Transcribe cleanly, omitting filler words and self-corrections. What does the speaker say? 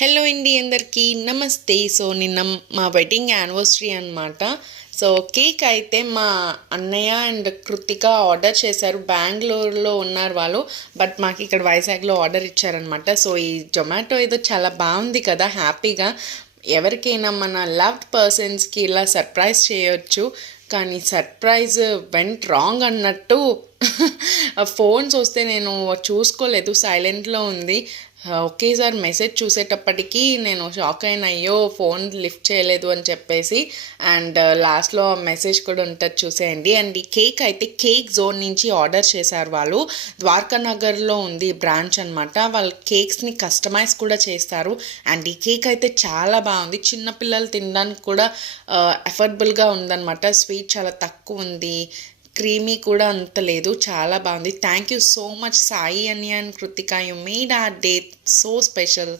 Hello అండి, అందరికీ నమస్తే. సో నిన్న మా వెడ్డింగ్ యానివర్సరీ అనమాట. సో కేక్ అయితే మా అన్నయ్య అండ్ కృతిక ఆర్డర్ చేశారు. బెంగళూరులో ఉన్నారు వాళ్ళు, బట్ మాకు ఇక్కడ వైజాగ్లో ఆర్డర్ ఇచ్చారనమాట. సో ఈ జొమాటో ఏదో చాలా బాగుంది కదా, హ్యాపీగా ఎవరికైనా మన లవ్డ్ పర్సన్స్కి ఇలా సర్ప్రైజ్ చేయొచ్చు. కానీ సర్ప్రైజ్ వెంట్ రాంగ్ అన్నట్టు ఫోన్స్ వస్తే నేను చూసుకోలేదు, సైలెంట్లో ఉంది. ఒకేసారి మెసేజ్ చూసేటప్పటికీ నేను షాక్ అయిన, అయ్యో ఫోన్ లిఫ్ట్ చేయలేదు అని చెప్పేసి. అండ్ లాస్ట్లో మెసేజ్ కూడా ఉంటుంది, చూసేయండి. అండ్ ఈ కేక్ అయితే కేక్ జోన్ నుంచి ఆర్డర్ చేశారు వాళ్ళు. ద్వారకా నగర్లో ఉంది బ్రాంచ్ అనమాట. వాళ్ళు కేక్స్ని కస్టమైజ్ కూడా చేస్తారు. అండ్ ఈ కేక్ అయితే చాలా బాగుంది, చిన్నపిల్లలు తినడానికి కూడా అఫోర్డబుల్గా ఉందన్నమాట. స్వీట్ చాలా తక్కువ ఉంది, క్రీమీ కూడా అంత లేదు, చాలా బాగుంది. Thank you so much Sai Anya and Kritika, you made our day so special.